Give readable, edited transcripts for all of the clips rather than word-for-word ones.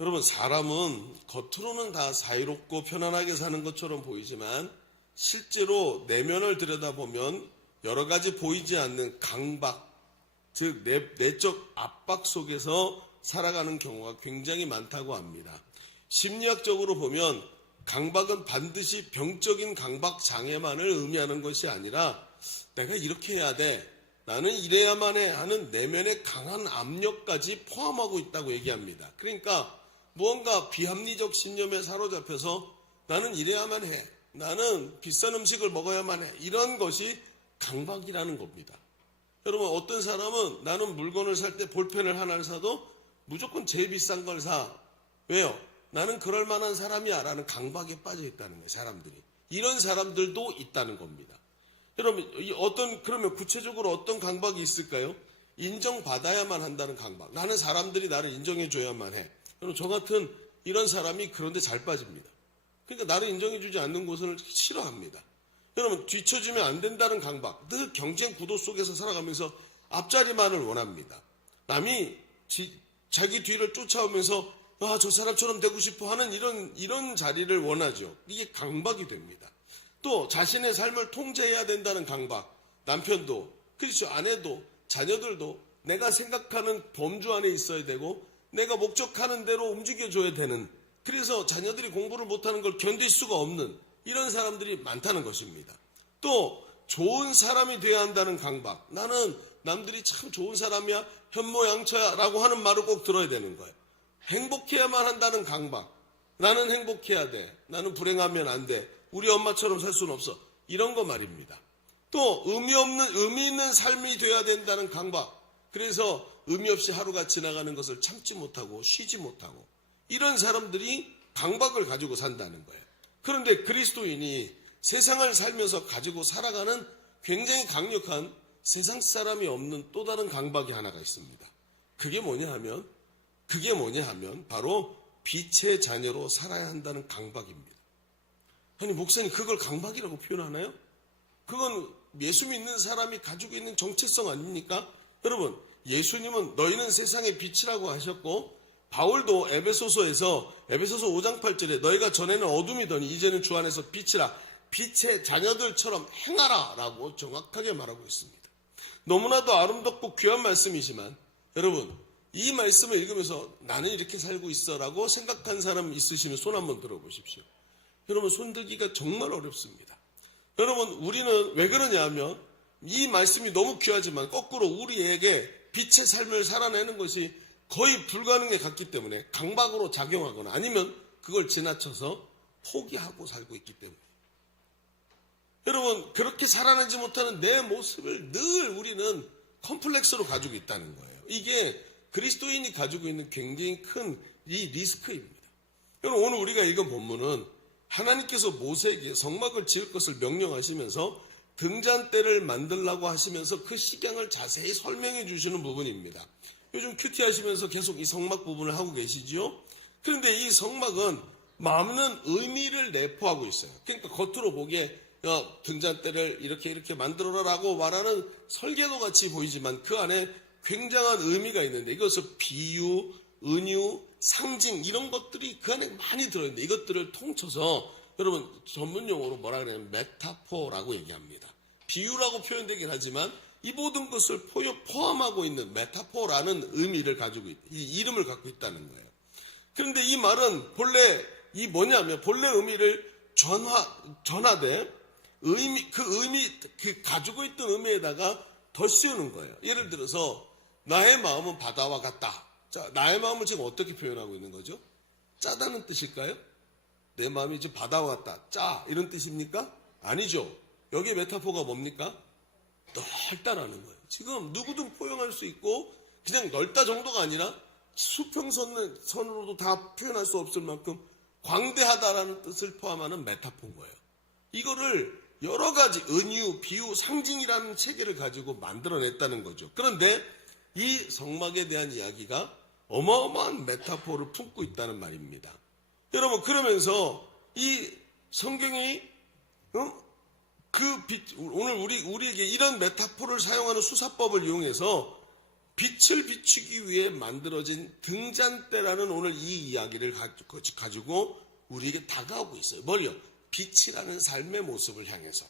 여러분, 사람은 겉으로는 다 사이롭고 편안하게 사는 것처럼 보이지만 실제로 내면을 들여다보면 여러 가지 보이지 않는 강박, 즉 내적 압박 속에서 살아가는 경우가 굉장히 많다고 합니다. 심리학적으로 보면 강박은 반드시 병적인 강박 장애만을 의미하는 것이 아니라 내가 이렇게 해야 돼, 나는 이래야만 해 하는 내면의 강한 압력까지 포함하고 있다고 얘기합니다. 그러니까 무언가 비합리적 신념에 사로잡혀서 나는 이래야만 해, 나는 비싼 음식을 먹어야만 해, 이런 것이 강박이라는 겁니다. 여러분, 어떤 사람은 나는 물건을 살 때 볼펜을 하나를 사도 무조건 제일 비싼 걸 사. 왜요? 나는 그럴 만한 사람이야 라는 강박에 빠져 있다는 거예요. 사람들이. 이런 사람들도 있다는 겁니다. 여러분, 그러면 구체적으로 어떤 강박이 있을까요? 인정받아야만 한다는 강박. 나는 사람들이 나를 인정해줘야만 해. 여러분, 저 같은 이런 사람이 그런데 잘 빠집니다. 그러니까 나를 인정해주지 않는 곳을 싫어합니다. 여러분, 뒤처지면 안 된다는 강박. 늘 경쟁 구도 속에서 살아가면서 앞자리만을 원합니다. 남이 자기 뒤를 쫓아오면서 저 사람처럼 되고 싶어 하는 이런 자리를 원하죠. 이게 강박이 됩니다. 또 자신의 삶을 통제해야 된다는 강박. 남편도, 그렇죠, 아내도, 자녀들도 내가 생각하는 범주 안에 있어야 되고 내가 목적하는 대로 움직여줘야 되는, 그래서 자녀들이 공부를 못하는 걸 견딜 수가 없는 이런 사람들이 많다는 것입니다. 또 좋은 사람이 되어야 한다는 강박. 나는 남들이 참 좋은 사람이야, 현모양처야 라고 하는 말을 꼭 들어야 되는 거예요. 행복해야만 한다는 강박. 나는 행복해야 돼, 나는 불행하면 안 돼, 우리 엄마처럼 살 수는 없어, 이런 거 말입니다. 또 의미 있는 삶이 되어야 된다는 강박. 그래서 의미 없이 하루가 지나가는 것을 참지 못하고 쉬지 못하고, 이런 사람들이 강박을 가지고 산다는 거예요. 그런데 그리스도인이 세상을 살면서 가지고 살아가는 굉장히 강력한 세상 사람이 없는 또 다른 강박이 하나가 있습니다. 그게 뭐냐 하면 바로 빛의 자녀로 살아야 한다는 강박입니다. 아니, 목사님, 그걸 강박이라고 표현하나요? 그건 예수 믿는 사람이 가지고 있는 정체성 아닙니까? 여러분, 예수님은 너희는 세상의 빛이라고 하셨고, 바울도 에베소서 5장 8절에 너희가 전에는 어둠이더니 이제는 주 안에서 빛이라, 빛의 자녀들처럼 행하라 라고 정확하게 말하고 있습니다. 너무나도 아름답고 귀한 말씀이지만 여러분, 이 말씀을 읽으면서 나는 이렇게 살고 있어 라고 생각한 사람 있으시면 손 한번 들어보십시오. 여러분, 손들기가 정말 어렵습니다. 여러분, 우리는 왜 그러냐 하면 이 말씀이 너무 귀하지만 거꾸로 우리에게 빛의 삶을 살아내는 것이 거의 불가능에 같기 때문에 강박으로 작용하거나 아니면 그걸 지나쳐서 포기하고 살고 있기 때문에, 여러분, 그렇게 살아내지 못하는 내 모습을 늘 우리는 컴플렉스로 가지고 있다는 거예요. 이게 그리스도인이 가지고 있는 굉장히 큰 이 리스크입니다. 여러분, 오늘 우리가 읽은 본문은 하나님께서 모세에게 성막을 지을 것을 명령하시면서 등잔대를 만들라고 하시면서 그 식양을 자세히 설명해 주시는 부분입니다. 요즘 큐티 하시면서 계속 이 성막 부분을 하고 계시지요? 그런데 이 성막은 많은 의미를 내포하고 있어요. 그러니까 겉으로 보기에 등잔대를 이렇게 만들어라라고 말하는 설계도 같이 보이지만 그 안에 굉장한 의미가 있는데, 이것은 비유, 은유, 상징, 이런 것들이 그 안에 많이 들어있는데, 이것들을 통쳐서 여러분 전문 용어로 뭐라 그러냐면 메타포라고 얘기합니다. 비유라고 표현되긴 하지만 이 모든 것을 포함하고 있는 메타포라는 의미를 가지고 이 이름을 갖고 있다는 거예요. 그런데 이 말은 본래 본래 의미를 전하되 그 가지고 있던 의미에다가 더 씌우는 거예요. 예를 들어서 나의 마음은 바다와 같다. 자, 나의 마음을 지금 어떻게 표현하고 있는 거죠? 짜다는 뜻일까요? 내 마음이 지금 바다와 같다, 짜, 이런 뜻입니까? 아니죠. 여기에 메타포가 뭡니까? 넓다라는 거예요. 지금 누구든 포용할 수 있고 그냥 넓다 정도가 아니라 수평선으로도 다 표현할 수 없을 만큼 광대하다라는 뜻을 포함하는 메타포인 거예요. 이거를 여러 가지 은유, 비유, 상징이라는 체계를 가지고 만들어냈다는 거죠. 그런데 이 성막에 대한 이야기가 어마어마한 메타포를 품고 있다는 말입니다. 여러분, 그러면서 이 성경이 오늘 우리에게 이런 메타포를 사용하는 수사법을 이용해서 빛을 비추기 위해 만들어진 등잔대라는 오늘 이 이야기를 가지고 우리에게 다가오고 있어요. 뭐요? 빛이라는 삶의 모습을 향해서.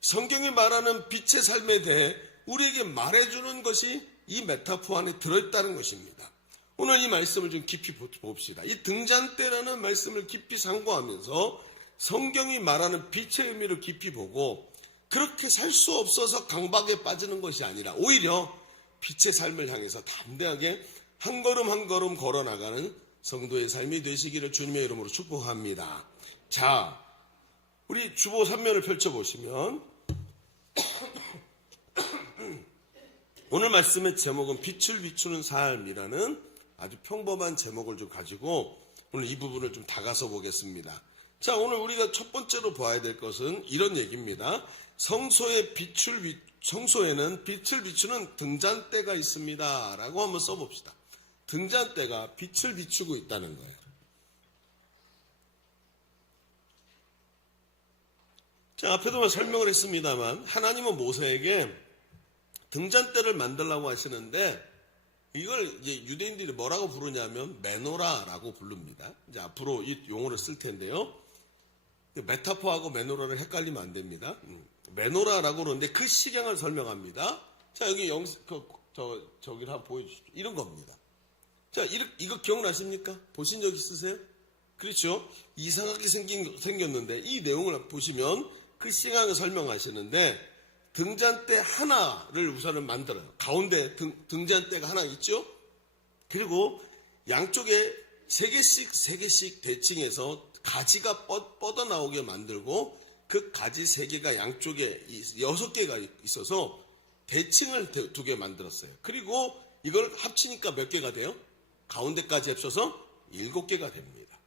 성경이 말하는 빛의 삶에 대해 우리에게 말해주는 것이 이 메타포 안에 들어있다는 것입니다. 오늘 이 말씀을 좀 깊이 봅시다. 이 등잔대라는 말씀을 깊이 상고하면서 성경이 말하는 빛의 의미를 깊이 보고 그렇게 살 수 없어서 강박에 빠지는 것이 아니라 오히려 빛의 삶을 향해서 담대하게 한 걸음 한 걸음 걸어나가는 성도의 삶이 되시기를 주님의 이름으로 축복합니다. 자, 우리 주보 3면을 펼쳐보시면 오늘 말씀의 제목은 빛을 비추는 삶이라는 아주 평범한 제목을 좀 가지고 오늘 이 부분을 좀 다가서 보겠습니다. 자, 오늘 우리가 첫 번째로 봐야 될 것은 이런 얘기입니다. 성소에는 빛을 비추는 등잔대가 있습니다 라고 한번 써봅시다. 등잔대가 빛을 비추고 있다는 거예요. 자, 앞에도 설명을 했습니다만 하나님은 모세에게 등잔대를 만들라고 하시는데 이걸 이제 유대인들이 뭐라고 부르냐면 메노라라고 부릅니다. 이제 앞으로 이 용어를 쓸 텐데요. 메타포하고 메노라를 헷갈리면 안 됩니다. 메노라라고 그러는데 그 실형을 설명합니다. 자, 여기 저기를 한번 보여주십시오. 이런 겁니다. 자, 이거 기억나십니까? 보신 적 있으세요? 그렇죠? 이상하게 생겼는데 이 내용을 보시면 그 실형을 설명하시는데 등잔대 하나를 우선은 만들어요. 가운데 등잔대가 하나 있죠? 그리고 양쪽에 세 개씩 대칭해서 가지가 뻗어나오게 만들고 그 가지 3개가 양쪽에 6개가 있어서 대칭을 2개 만들었어요. 그리고 이걸 합치니까 몇 개가 돼요? 가운데까지 합쳐서 7개가 됩니다.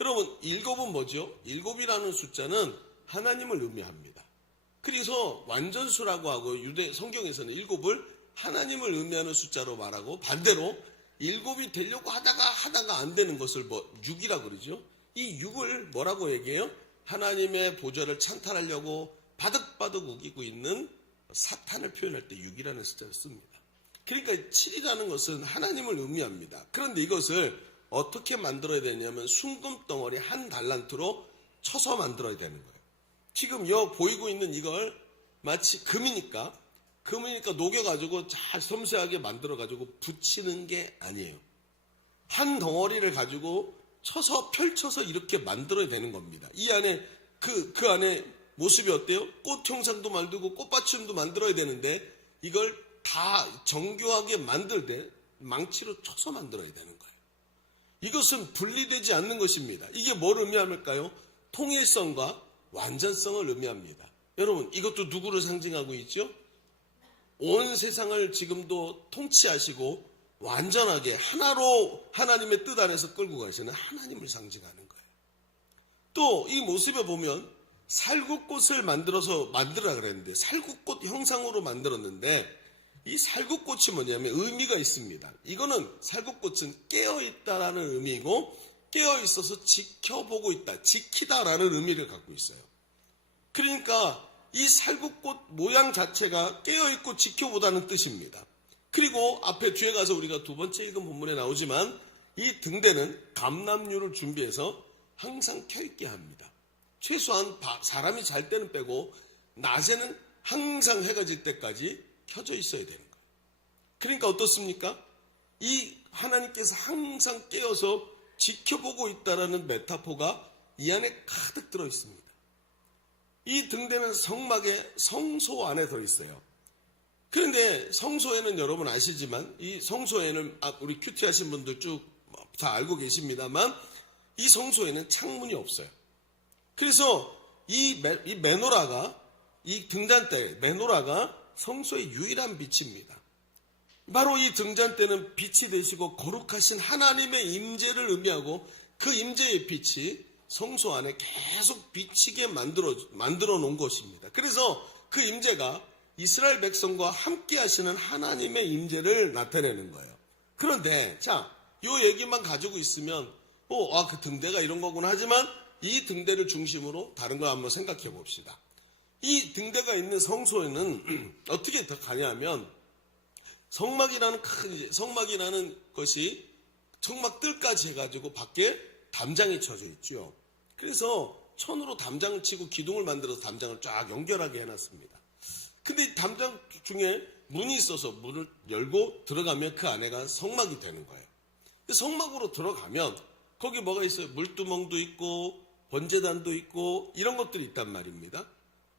여러분, 7은 뭐죠? 7이라는 숫자는 하나님을 의미합니다. 그래서 완전수라고 하고 유대 성경에서는 7을 하나님을 의미하는 숫자로 말하고 반대로 7이 되려고 하다가 안 되는 것을 6이라고 그러죠. 이 6을 뭐라고 얘기해요? 하나님의 보좌를 찬탈하려고 바득바득 우기고 있는 사탄을 표현할 때 6이라는 숫자를 씁니다. 그러니까 7이라는 것은 하나님을 의미합니다. 그런데 이것을 어떻게 만들어야 되냐면 순금덩어리 한 달란트로 쳐서 만들어야 되는 거예요. 지금 보이고 있는 이걸 마치 금이니까 녹여가지고 잘 섬세하게 만들어가지고 붙이는 게 아니에요. 한 덩어리를 가지고 쳐서 펼쳐서 이렇게 만들어야 되는 겁니다. 이 안에 그 안에 모습이 어때요? 꽃 형상도 만들고 꽃받침도 만들어야 되는데 이걸 다 정교하게 만들 때 망치로 쳐서 만들어야 되는 거예요. 이것은 분리되지 않는 것입니다. 이게 뭘 의미할까요? 통일성과 완전성을 의미합니다. 여러분, 이것도 누구를 상징하고 있죠? 온 세상을 지금도 통치하시고 완전하게 하나로 하나님의 뜻 안에서 끌고 가시는 하나님을 상징하는 거예요. 또 이 모습에 보면 살구꽃을 만들어라 그랬는데 살구꽃 형상으로 만들었는데 이 살구꽃이 뭐냐면 의미가 있습니다. 이거는 살구꽃은 깨어있다라는 의미이고 깨어있어서 지켜보고 있다, 지키다라는 의미를 갖고 있어요. 그러니까 이 살구꽃 모양 자체가 깨어있고 지켜보다는 뜻입니다. 그리고 뒤에 가서 우리가 두 번째 읽은 본문에 나오지만 이 등대는 감람류를 준비해서 항상 켜있게 합니다. 최소한 사람이 잘 때는 빼고 낮에는 항상 해가 질 때까지 켜져 있어야 되는 거예요. 그러니까 어떻습니까? 이 하나님께서 항상 깨어서 지켜보고 있다라는 메타포가 이 안에 가득 들어 있습니다. 이 등대는 성막의 성소 안에 들어있어요. 그런데 성소에는 여러분 아시지만 이 성소에는 우리 큐티 하신 분들 쭉 다 알고 계십니다만 이 성소에는 창문이 없어요. 그래서 이 메노라가 이 등잔대 메노라가 성소의 유일한 빛입니다. 바로 이 등잔대는 빛이 되시고 거룩하신 하나님의 임재를 의미하고 그 임재의 빛이 성소 안에 계속 비치게 만들어 놓은 것입니다. 그래서 그 임재가 이스라엘 백성과 함께 하시는 하나님의 임재를 나타내는 거예요. 그런데 요 얘기만 가지고 있으면 그 등대가 이런 거구나 하지만 이 등대를 중심으로 다른 걸 한번 생각해 봅시다. 이 등대가 있는 성소에는 어떻게 더 가냐면 성막이라는 것이 성막들까지 해가지고 밖에 담장이 쳐져 있죠. 그래서 천으로 담장을 치고 기둥을 만들어서 담장을 쫙 연결하게 해놨습니다. 근데 이 담장 중에 문이 있어서 문을 열고 들어가면 그 안에가 성막이 되는 거예요. 성막으로 들어가면 거기 뭐가 있어요? 물두멍도 있고 번제단도 있고 이런 것들이 있단 말입니다.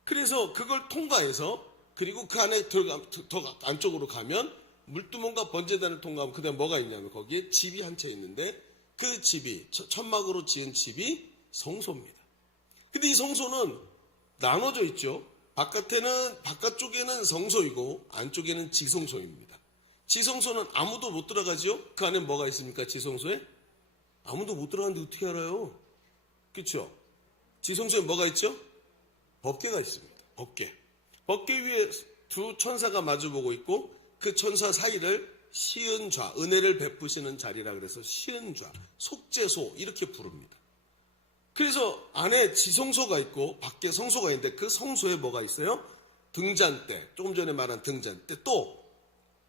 그래서 그걸 통과해서 그리고 그 안에 더 안쪽으로 가면 물두멍과 번제단을 통과하면 그다음 뭐가 있냐면 거기에 집이 한 채 있는데 그 집이 천막으로 지은 집이 성소입니다. 근데 이 성소는 나눠져 있죠. 바깥쪽에는 성소이고 안쪽에는 지성소입니다. 지성소는 아무도 못 들어가죠. 그 안에 뭐가 있습니까? 지성소에? 아무도 못 들어가는데 어떻게 알아요? 그렇죠? 지성소에 뭐가 있죠? 법궤가 있습니다. 법궤 위에 두 천사가 마주보고 있고 그 천사 사이를 시은좌, 은혜를 베푸시는 자리라 그래서 시은좌, 속죄소 이렇게 부릅니다. 그래서 안에 지성소가 있고 밖에 성소가 있는데 그 성소에 뭐가 있어요? 등잔대, 조금 전에 말한 등잔대, 또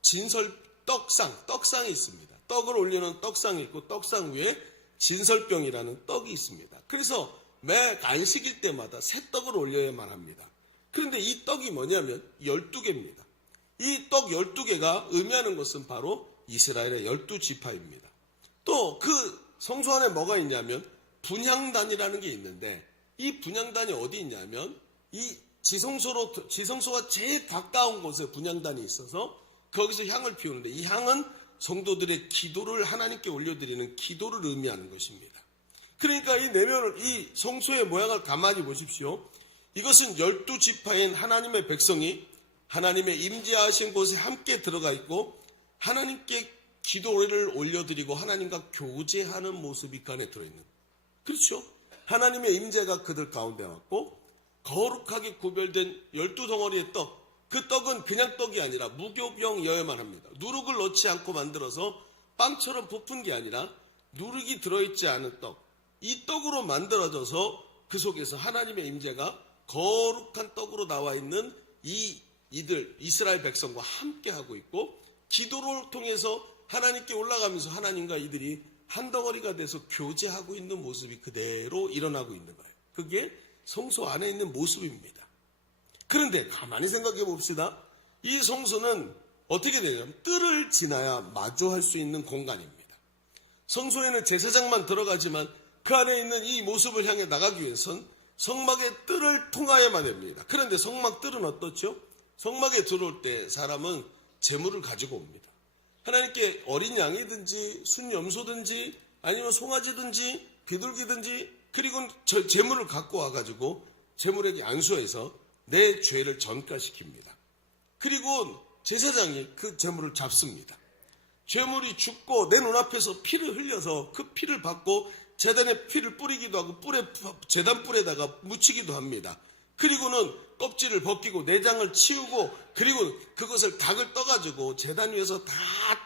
진설 떡상이 있습니다. 떡을 올리는 떡상이 있고 떡상 위에 진설병이라는 떡이 있습니다. 그래서 매 안식일 때마다 새 떡을 올려야만 합니다. 그런데 이 떡이 뭐냐면 12개입니다. 이 떡 12개가 의미하는 것은 바로 이스라엘의 12지파입니다. 또 그 성소 안에 뭐가 있냐면 분향단이라는 게 있는데 이 분향단이 어디 있냐면 이 지성소와 제일 가까운 곳에 분향단이 있어서 거기서 향을 피우는데 이 향은 성도들의 기도를 하나님께 올려드리는 기도를 의미하는 것입니다. 그러니까 이 성소의 모양을 가만히 보십시오. 이것은 12지파인 하나님의 백성이 하나님의 임재하신 곳에 함께 들어가 있고 하나님께 기도를 올려드리고 하나님과 교제하는 모습이 그 안에 들어있는, 그렇죠? 하나님의 임재가 그들 가운데 왔고 거룩하게 구별된 12덩어리의 떡, 그 떡은 그냥 떡이 아니라 무교병이어야만 합니다. 누룩을 넣지 않고 만들어서 빵처럼 부푼 게 아니라 누룩이 들어있지 않은 떡, 이 떡으로 만들어져서 그 속에서 하나님의 임재가 거룩한 떡으로 나와 있는 이들 이스라엘 백성과 함께 하고 있고 기도를 통해서 하나님께 올라가면서 하나님과 이들이 한 덩어리가 돼서 교제하고 있는 모습이 그대로 일어나고 있는 거예요. 그게 성소 안에 있는 모습입니다. 그런데 가만히 생각해 봅시다. 이 성소는 어떻게 되냐면 뜰을 지나야 마주할 수 있는 공간입니다. 성소에는 제사장만 들어가지만 그 안에 있는 이 모습을 향해 나가기 위해선 성막의 뜰을 통하여야만 됩니다. 그런데 성막 뜰은 어떻죠? 성막에 들어올 때 사람은 제물을 가지고 옵니다. 하나님께 어린 양이든지 순염소든지 아니면 송아지든지 비둘기든지 그리고 제물을 갖고 와가지고 제물에게 안수해서 내 죄를 전가시킵니다. 그리고 제사장이 그 제물을 잡습니다. 제물이 죽고 내 눈앞에서 피를 흘려서 그 피를 받고 제단에 피를 뿌리기도 하고 제단 뿔에다가 묻히기도 합니다. 그리고는 껍질을 벗기고 내장을 치우고 그리고 그것을 닭을 떠가지고 제단 위에서 다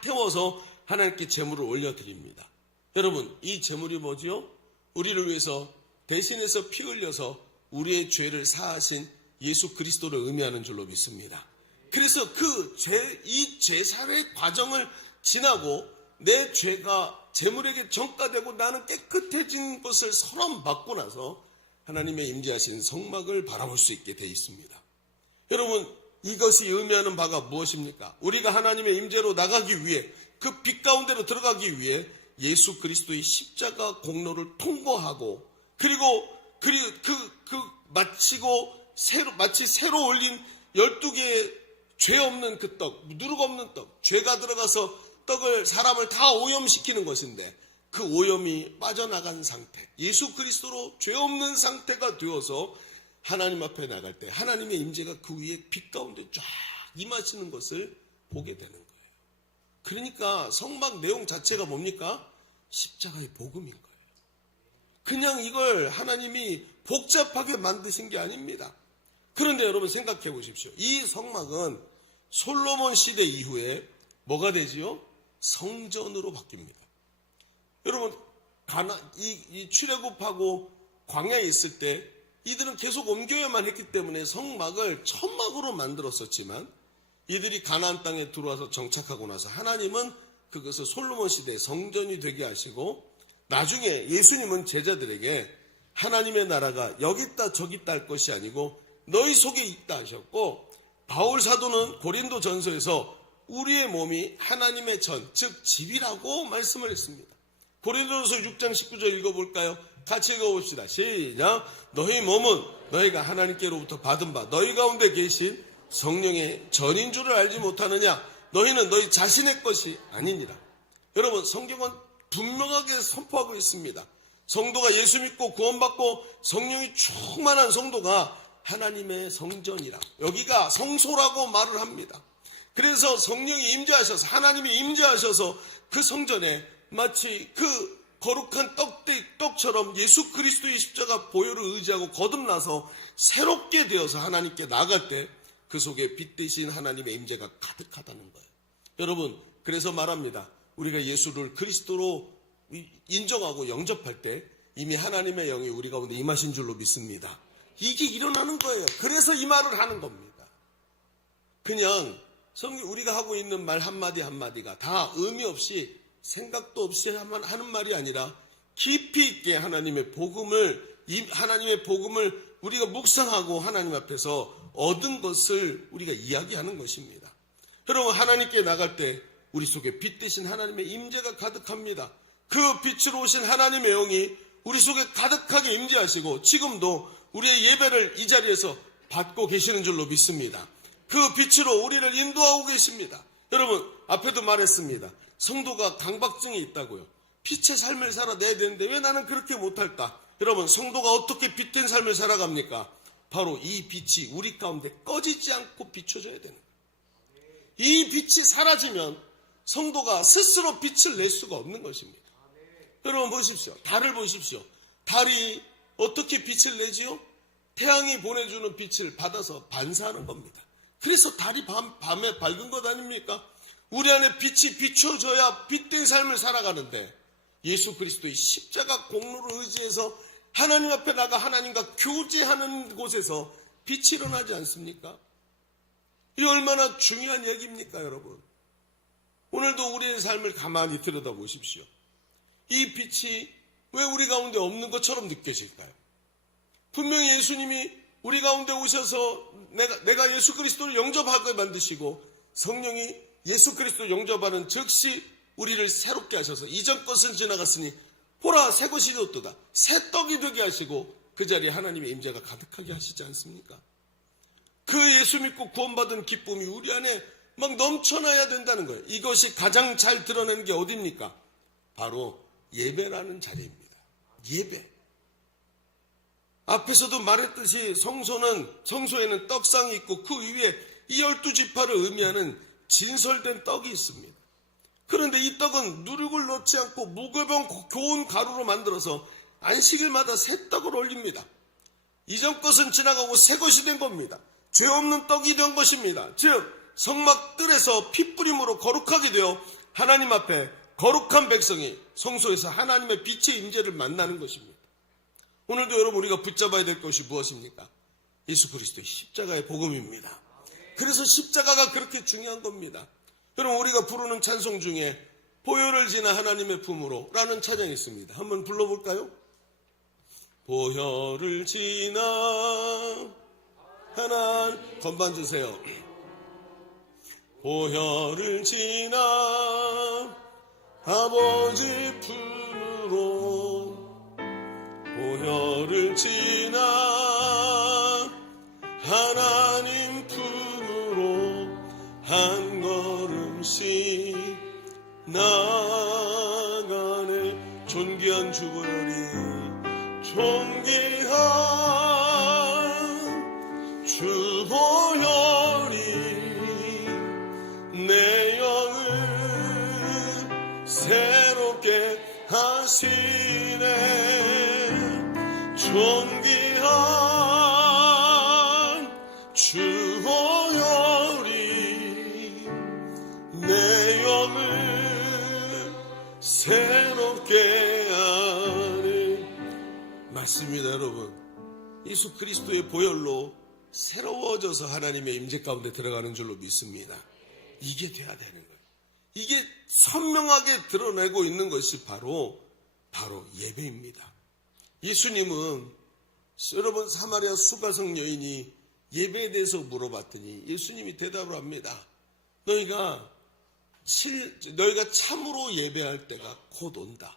태워서 하나님께 제물을 올려드립니다. 여러분, 이 제물이 뭐지요? 우리를 위해서 대신해서 피 흘려서 우리의 죄를 사하신 예수 그리스도를 의미하는 줄로 믿습니다. 그래서 이 제사의 과정을 지나고 내 죄가 제물에게 전가되고 나는 깨끗해진 것을 선언받고 나서 하나님의 임재하신 성막을 바라볼 수 있게 되어 있습니다. 여러분, 이것이 의미하는 바가 무엇입니까? 우리가 하나님의 임재로 나가기 위해 그 빛 가운데로 들어가기 위해 예수 그리스도의 십자가 공로를 통과하고 그리고 마치 새로 올린 12개의 죄 없는 그 떡, 누룩 없는 떡, 죄가 들어가서 떡을 사람을 다 오염시키는 것인데 그 오염이 빠져나간 상태, 예수 그리스도로 죄 없는 상태가 되어서 하나님 앞에 나갈 때 하나님의 임재가 그 위에 빛 가운데 쫙 임하시는 것을 보게 되는 거예요. 그러니까 성막 내용 자체가 뭡니까? 십자가의 복음인 거예요. 그냥 이걸 하나님이 복잡하게 만드신 게 아닙니다. 그런데 여러분 생각해 보십시오. 이 성막은 솔로몬 시대 이후에 뭐가 되지요? 성전으로 바뀝니다. 여러분, 이 출애굽하고 광야에 있을 때 이들은 계속 옮겨야만 했기 때문에 성막을 천막으로 만들었었지만 이들이 가나안 땅에 들어와서 정착하고 나서 하나님은 그것을 솔로몬 시대의 성전이 되게 하시고, 나중에 예수님은 제자들에게 하나님의 나라가 여기 있다 저기 있다 할 것이 아니고 너희 속에 있다 하셨고, 바울 사도는 고린도 전서에서 우리의 몸이 하나님의 전, 즉 집이라고 말씀을 했습니다. 고린도전서 6장 19절 읽어볼까요? 같이 읽어봅시다. 시작. 너희 몸은 너희가 하나님께로부터 받은 바 너희 가운데 계신 성령의 전인 줄을 알지 못하느냐? 너희는 너희 자신의 것이 아니니라. 여러분, 성경은 분명하게 선포하고 있습니다. 성도가 예수 믿고 구원받고 성령이 충만한 성도가 하나님의 성전이라, 여기가 성소라고 말을 합니다. 그래서 성령이 임재하셔서, 하나님이 임재하셔서 그 성전에 마치 그 거룩한 떡처럼 예수 그리스도의 십자가 보혈을 의지하고 거듭나서 새롭게 되어서 하나님께 나갈 때 그 속에 빛 대신 하나님의 임재가 가득하다는 거예요. 여러분, 그래서 말합니다. 우리가 예수를 그리스도로 인정하고 영접할 때 이미 하나님의 영이 우리 가운데 임하신 줄로 믿습니다. 이게 일어나는 거예요. 그래서 이 말을 하는 겁니다. 그냥 우리가 하고 있는 말 한마디 한마디가 다 의미 없이 생각도 없이 하는 말이 아니라 깊이 있게 하나님의 복음을 우리가 묵상하고 하나님 앞에서 얻은 것을 우리가 이야기하는 것입니다. 여러분, 하나님께 나갈 때 우리 속에 빛 대신 하나님의 임재가 가득합니다. 그 빛으로 오신 하나님의 영이 우리 속에 가득하게 임재하시고 지금도 우리의 예배를 이 자리에서 받고 계시는 줄로 믿습니다. 그 빛으로 우리를 인도하고 계십니다. 여러분, 앞에도 말했습니다. 성도가 강박증이 있다고요. 빛의 삶을 살아내야 되는데 왜 나는 그렇게 못할까? 여러분, 성도가 어떻게 빛된 삶을 살아갑니까? 바로 이 빛이 우리 가운데 꺼지지 않고 비춰져야 되는 거예요. 이 빛이 사라지면 성도가 스스로 빛을 낼 수가 없는 것입니다. 여러분 보십시오. 달을 보십시오. 달이 어떻게 빛을 내지요? 태양이 보내주는 빛을 받아서 반사하는 겁니다. 그래서 달이 밤에 밝은 것 아닙니까? 우리 안에 빛이 비춰져야 빛된 삶을 살아가는데, 예수 그리스도의 십자가 공로를 의지해서 하나님 앞에 나가 하나님과 교제하는 곳에서 빛이 일어나지 않습니까? 이 얼마나 중요한 얘기입니까, 여러분? 오늘도 우리의 삶을 가만히 들여다보십시오. 이 빛이 왜 우리 가운데 없는 것처럼 느껴질까요? 분명히 예수님이 우리 가운데 오셔서 내가 예수 그리스도를 영접하게 만드시고 성령이 예수 그리스도를 영접하는 즉시 우리를 새롭게 하셔서 이전 것은 지나갔으니 보라 새 것이 되었도다. 새 떡이 되게 하시고 그 자리에 하나님의 임재가 가득하게 하시지 않습니까? 그 예수 믿고 구원받은 기쁨이 우리 안에 막 넘쳐나야 된다는 거예요. 이것이 가장 잘 드러내는 게 어디입니까? 바로 예배라는 자리입니다. 예배. 앞에서도 말했듯이 성소에는 떡상이 있고 그 위에 이 12지파를 의미하는 진설된 떡이 있습니다. 그런데 이 떡은 누룩을 넣지 않고 무교병 고운 가루로 만들어서 안식일마다 새 떡을 올립니다. 이전 것은 지나가고 새 것이 된 겁니다. 죄 없는 떡이 된 것입니다. 즉 성막 뜰에서 핏부림으로 거룩하게 되어 하나님 앞에 거룩한 백성이 성소에서 하나님의 빛의 임재를 만나는 것입니다. 오늘도 여러분 우리가 붙잡아야 될 것이 무엇입니까? 예수 그리스도의 십자가의 복음입니다. 그래서 십자가가 그렇게 중요한 겁니다. 여러분 우리가 부르는 찬송 중에 보혈을 지나 하나님의 품으로 라는 찬양이 있습니다. 한번 불러볼까요? 보혈을 지나 하나님, 건반 주세요. 보혈을 지나 아버지 품으로, 보혈을 지나 하나님 품으로 한 걸음씩 나가네. 존귀한 주보혈이, 존귀한 주보혈이 내 영을 새롭게 하시네. 존귀한 주보혈이 내 영을 새롭게 하네. 맞습니다, 여러분. 예수 그리스도의 보혈로 새로워져서 하나님의 임재 가운데 들어가는 줄로 믿습니다. 이게 돼야 되는 거예요. 이게 선명하게 드러내고 있는 것이 바로 예배입니다. 예수님은 여러분 사마리아 수가성 여인이 예배에 대해서 물어봤더니 예수님이 대답을 합니다. 너희가 참으로 예배할 때가 곧 온다.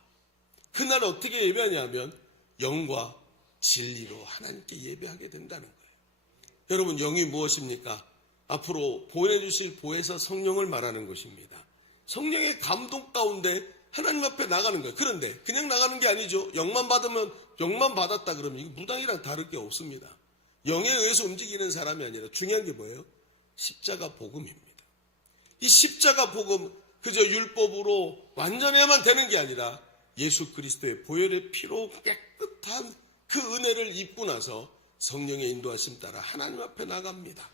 그날 어떻게 예배하냐면 영과 진리로 하나님께 예배하게 된다는 거예요. 여러분 영이 무엇입니까? 앞으로 보내주실 보혜사 성령을 말하는 것입니다. 성령의 감동 가운데 하나님 앞에 나가는 거예요. 그런데 그냥 나가는 게 아니죠. 영만 받았다 그러면 이거 무당이랑 다를 게 없습니다. 영에 의해서 움직이는 사람이 아니라 중요한 게 뭐예요? 십자가 복음입니다. 이 십자가 복음 그저 율법으로 완전해야만 되는 게 아니라 예수 그리스도의 보혈의 피로 깨끗한 그 은혜를 입고 나서 성령의 인도하심 따라 하나님 앞에 나갑니다.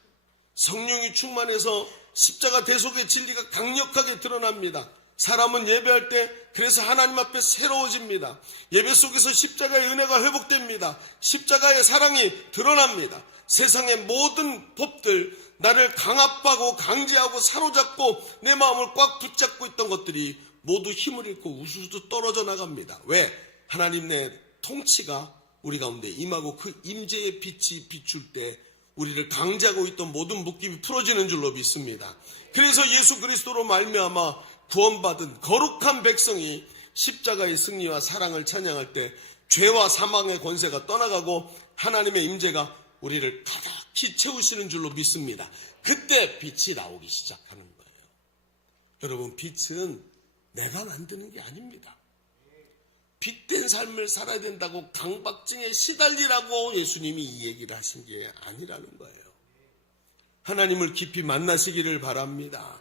성령이 충만해서 십자가 대속의 진리가 강력하게 드러납니다. 사람은 예배할 때 그래서 하나님 앞에 새로워집니다. 예배 속에서 십자가의 은혜가 회복됩니다. 십자가의 사랑이 드러납니다. 세상의 모든 법들, 나를 강압하고 강제하고 사로잡고 내 마음을 꽉 붙잡고 있던 것들이 모두 힘을 잃고 우수수 떨어져 나갑니다. 왜? 하나님 내 통치가 우리 가운데 임하고 그 임재의 빛이 비출 때 우리를 강제하고 있던 모든 묶임이 풀어지는 줄로 믿습니다. 그래서 예수 그리스도로 말미암아 구원받은 거룩한 백성이 십자가의 승리와 사랑을 찬양할 때 죄와 사망의 권세가 떠나가고 하나님의 임재가 우리를 가득히 채우시는 줄로 믿습니다. 그때 빛이 나오기 시작하는 거예요. 여러분 빛은 내가 만드는 게 아닙니다. 빛된 삶을 살아야 된다고 강박증에 시달리라고 예수님이 이 얘기를 하신 게 아니라는 거예요. 하나님을 깊이 만나시기를 바랍니다.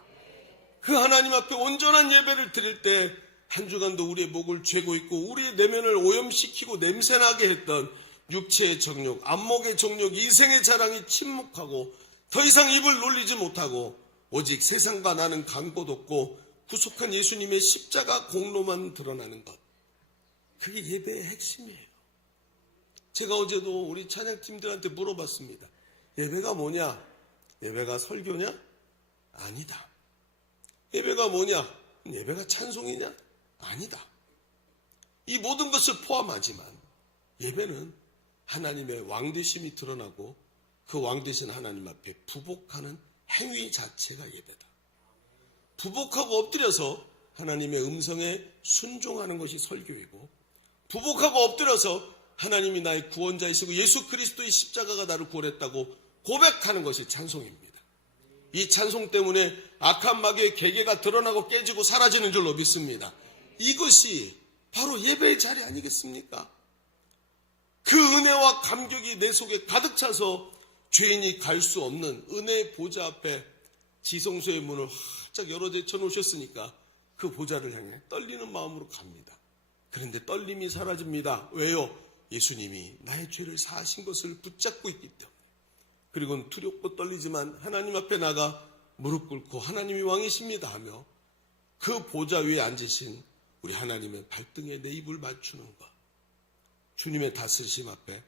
그 하나님 앞에 온전한 예배를 드릴 때 한 주간도 우리의 목을 죄고 있고 우리의 내면을 오염시키고 냄새나게 했던 육체의 정욕, 안목의 정욕, 이생의 자랑이 침묵하고 더 이상 입을 놀리지 못하고 오직 세상과 나는 간 곳 없고 구속한 예수님의 십자가 공로만 드러나는 것. 그게 예배의 핵심이에요. 제가 어제도 우리 찬양팀들한테 물어봤습니다. 예배가 뭐냐? 예배가 설교냐? 아니다. 예배가 뭐냐? 예배가 찬송이냐? 아니다. 이 모든 것을 포함하지만 예배는 하나님의 왕되심이 드러나고 그 왕되신 하나님 앞에 부복하는 행위 자체가 예배다. 부복하고 엎드려서 하나님의 음성에 순종하는 것이 설교이고 부복하고 엎드려서 하나님이 나의 구원자이시고 예수 그리스도의 십자가가 나를 구원했다고 고백하는 것이 찬송입니다. 이 찬송 때문에 악한 마귀의 계계가 드러나고 깨지고 사라지는 줄로 믿습니다. 이것이 바로 예배의 자리 아니겠습니까? 그 은혜와 감격이 내 속에 가득 차서 죄인이 갈 수 없는 은혜의 보좌 앞에 지성소의 문을 활짝 열어 제쳐 놓으셨으니까 그 보좌를 향해 떨리는 마음으로 갑니다. 그런데 떨림이 사라집니다. 왜요? 예수님이 나의 죄를 사하신 것을 붙잡고 있기 때문에. 그리고는 두렵고 떨리지만 하나님 앞에 나가 무릎 꿇고 하나님이 왕이십니다 하며 그 보좌 위에 앉으신 우리 하나님의 발등에 내 입을 맞추는 것. 주님의 다스리심 앞에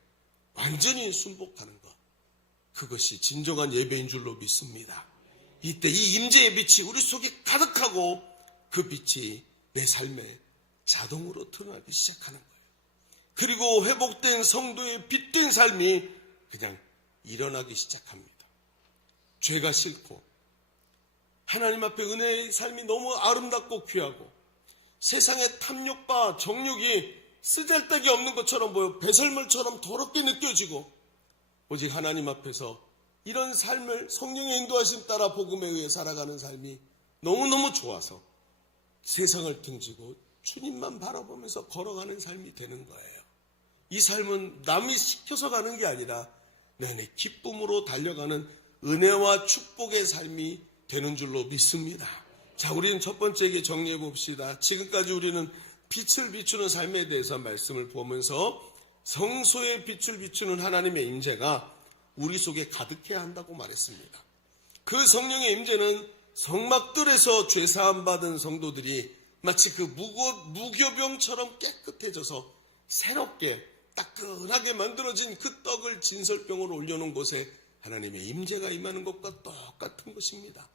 완전히 순복하는 것. 그것이 진정한 예배인 줄로 믿습니다. 이때 이 임재의 빛이 우리 속에 가득하고 그 빛이 내 삶에 자동으로 드러나기 시작하는 거예요. 그리고 회복된 성도의 빛된 삶이 그냥 일어나기 시작합니다. 죄가 싫고 하나님 앞에 은혜의 삶이 너무 아름답고 귀하고 세상의 탐욕과 정욕이 쓰잘데기 없는 것처럼 보여 배설물처럼 더럽게 느껴지고 오직 하나님 앞에서 이런 삶을 성령의 인도하심 따라 복음에 의해 살아가는 삶이 너무너무 좋아서 세상을 등지고 주님만 바라보면서 걸어가는 삶이 되는 거예요. 이 삶은 남이 시켜서 가는 게 아니라 내내 기쁨으로 달려가는 은혜와 축복의 삶이 되는 줄로 믿습니다. 자, 우리는 첫 번째에게 정리해 봅시다. 지금까지 우리는 빛을 비추는 삶에 대해서 말씀을 보면서 성소의 빛을 비추는 하나님의 임재가 우리 속에 가득해야 한다고 말했습니다. 그 성령의 임재는 성막들에서 죄사함 받은 성도들이 마치 그 무교병처럼 깨끗해져서 새롭게 따끈하게 만들어진 그 떡을 진설병으로 올려놓은 곳에 하나님의 임재가 임하는 것과 똑같은 것입니다.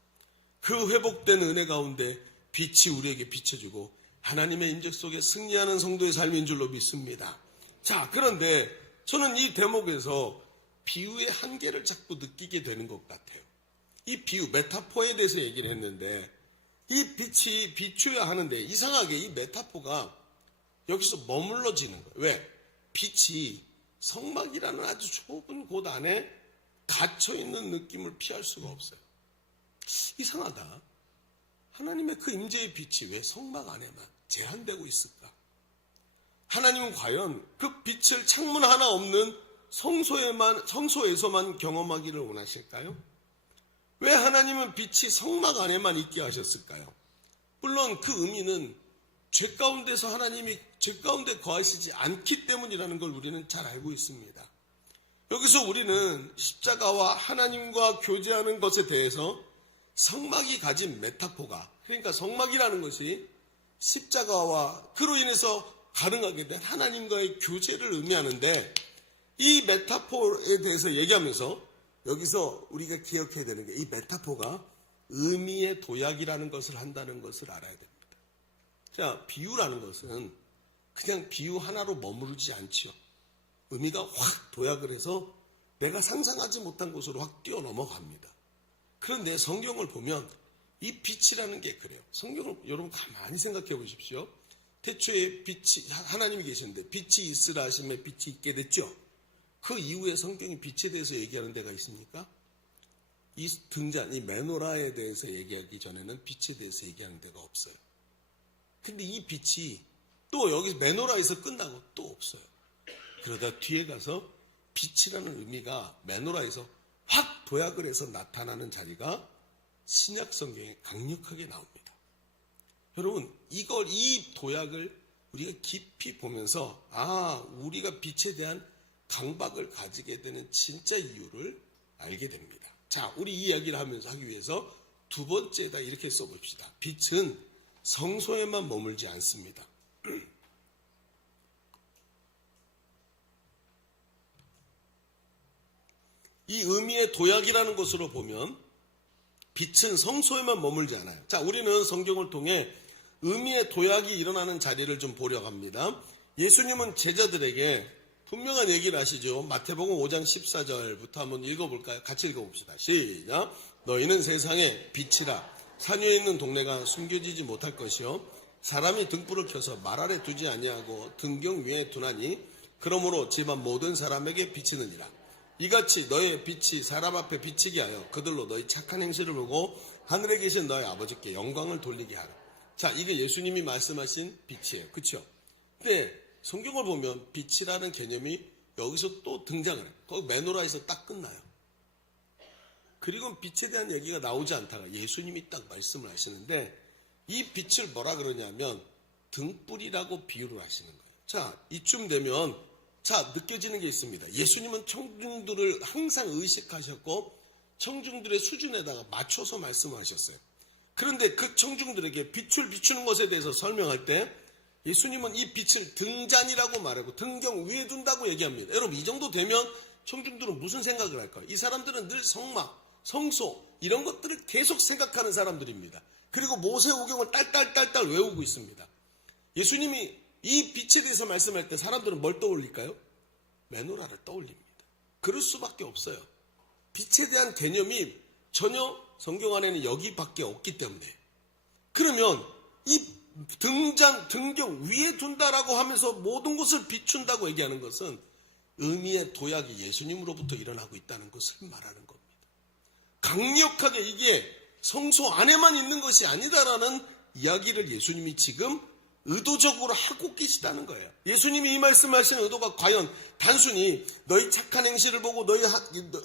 그 회복된 은혜 가운데 빛이 우리에게 비춰주고 하나님의 임재 속에 승리하는 성도의 삶인 줄로 믿습니다. 자, 그런데 저는 이 대목에서 비유의 한계를 자꾸 느끼게 되는 것 같아요. 이 비유, 메타포에 대해서 얘기를 했는데 이 빛이 비추어야 하는데 이상하게 이 메타포가 여기서 머물러지는 거예요. 왜? 빛이 성막이라는 아주 좁은 곳 안에 갇혀있는 느낌을 피할 수가 없어요. 이상하다. 하나님의 그 임재의 빛이 왜 성막 안에만 제한되고 있을까? 하나님은 과연 그 빛을 창문 하나 없는 성소에서만 경험하기를 원하실까요? 왜 하나님은 빛이 성막 안에만 있게 하셨을까요? 물론 그 의미는 죄 가운데서 하나님이 죄 가운데 거하시지 않기 때문이라는 걸 우리는 잘 알고 있습니다. 여기서 우리는 십자가와 하나님과 교제하는 것에 대해서 성막이 가진 메타포가, 그러니까 성막이라는 것이 십자가와 그로 인해서 가능하게 된 하나님과의 교제를 의미하는데, 이 메타포에 대해서 얘기하면서 여기서 우리가 기억해야 되는 게 이 메타포가 의미의 도약이라는 것을 한다는 것을 알아야 됩니다. 자, 비유라는 것은 그냥 비유 하나로 머무르지 않지요. 의미가 확 도약을 해서 내가 상상하지 못한 곳으로 확 뛰어넘어갑니다. 그런데 성경을 보면 이 빛이라는 게 그래요. 성경을 여러분 가만히 생각해 보십시오. 태초에 빛이, 하나님이 계셨는데 빛이 있으라 하심에 빛이 있게 됐죠. 그 이후에 성경이 빛에 대해서 얘기하는 데가 있습니까? 이 등잔, 이 메노라에 대해서 얘기하기 전에는 빛에 대해서 얘기하는 데가 없어요. 근데 이 빛이 또 여기 메노라에서 끝나고 또 없어요. 그러다 뒤에 가서 빛이라는 의미가 메노라에서 확 도약을 해서 나타나는 자리가 신약 성경에 강력하게 나옵니다. 여러분, 이 도약을 우리가 깊이 보면서 우리가 빛에 대한 강박을 가지게 되는 진짜 이유를 알게 됩니다. 자, 우리 이 이야기를 하기 위해서 두 번째다 이렇게 써봅시다. 빛은 성소에만 머물지 않습니다. 이 의미의 도약이라는 것으로 보면 빛은 성소에만 머물지 않아요. 자, 우리는 성경을 통해 의미의 도약이 일어나는 자리를 좀 보려고 합니다. 예수님은 제자들에게 분명한 얘기를 하시죠. 마태복음 5장 14절부터 한번 읽어볼까요? 같이 읽어봅시다. 시작. 너희는 세상의 빛이라. 산 위에 있는 동네가 숨겨지지 못할 것이요 사람이 등불을 켜서 말 아래 두지 아니하고 등경 위에 두나니 그러므로 집안 모든 사람에게 비치느니라. 이같이 너의 빛이 사람 앞에 비치게 하여 그들로 너희 착한 행실을 보고 하늘에 계신 너희 아버지께 영광을 돌리게 하라. 자, 이게 예수님이 말씀하신 빛이에요. 그렇죠? 근데 성경을 보면 빛이라는 개념이 여기서 또 등장을 해요. 거기 메노라에서 딱 끝나요. 그리고 빛에 대한 얘기가 나오지 않다가 예수님이 딱 말씀을 하시는데 이 빛을 뭐라 그러냐면 등불이라고 비유를 하시는 거예요. 자, 이쯤 되면 느껴지는 게 있습니다. 예수님은 청중들을 항상 의식하셨고 청중들의 수준에다가 맞춰서 말씀하셨어요. 그런데 그 청중들에게 빛을 비추는 것에 대해서 설명할 때 예수님은 이 빛을 등잔이라고 말하고 등경 위에 둔다고 얘기합니다. 여러분, 이 정도 되면 청중들은 무슨 생각을 할까요? 이 사람들은 늘 성막, 성소 이런 것들을 계속 생각하는 사람들입니다. 그리고 모세오경을 딸딸딸딸 외우고 있습니다. 예수님이 이 빛에 대해서 말씀할 때 사람들은 뭘 떠올릴까요? 메노라를 떠올립니다. 그럴 수밖에 없어요. 빛에 대한 개념이 전혀 성경 안에는 여기밖에 없기 때문에. 그러면 이 등경 위에 둔다라고 하면서 모든 것을 비춘다고 얘기하는 것은 의미의 도약이 예수님으로부터 일어나고 있다는 것을 말하는 겁니다. 강력하게 이게 성소 안에만 있는 것이 아니다라는 이야기를 예수님이 지금 의도적으로 하고 계시다는 거예요. 예수님이 이 말씀하시는 의도가 과연 단순히 너희 착한 행실을 보고 너희